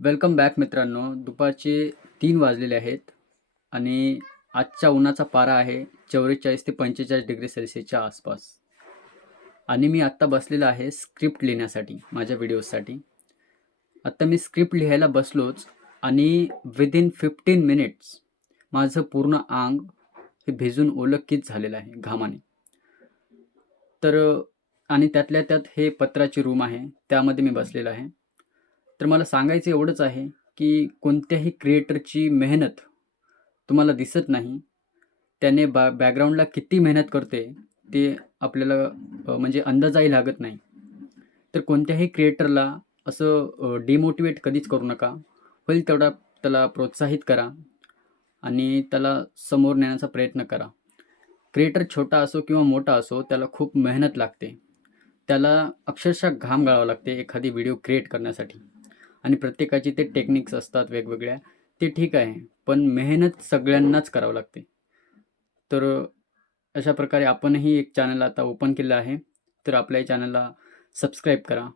Welcome back मित्रांनो. दुपारचे 3 वाजलेले आहेत आणि आजच्या उन्हाचा पारा आहे 44 ते 45 डिग्री सेल्सिअसच्या आसपास. आणि मी आत्ता बसलेला आहे स्क्रिप्ट लिहिण्यासाठी माझ्या व्हिडिओजसाठी. आत्ता मी स्क्रिप्ट लिहायला बसलोच आणि विदिन 15 मिनिट्स माझं पूर्ण अंग हे भिजून ओलंकीच झालेलं आहे घामाने. तर आणि त्यातल्या त्यात हे पत्र्याची रूम आहे, त्यामध्ये मी बसलेला आहे. तर मला सांगायचं एवढंच आहे, की कोणत्याही क्रिएटरची मेहनत तुम्हाला दिसत नाही. त्याने बॅकग्राऊंडला किती मेहनत करते ते आपल्याला म्हणजे अंदाजाही लागत नाही. तर कोणत्याही क्रिएटरला असं डिमोटिवेट कधीच करू नका. होईल तेवढा त्याला प्रोत्साहित करा आणि त्याला समोर नेण्याचा प्रयत्न करा. क्रिएटर छोटा असो किंवा मोठा असो, त्याला खूप मेहनत लागते. त्याला अक्षरशः घाम गाळावा लागते एखादी व्हिडिओ क्रिएट करण्यासाठी. आणि प्रत्येकाची ते टेक्निक्स असतात वेगवेगळ्या, ते ठीक आहे. पण मेहनत सगळ्यांनाच करावं लागते. तर अशा प्रकारे आपणही एक चॅनल आता ओपन केलं आहे. तर आपल्या चॅनलला सबस्क्राईब करा.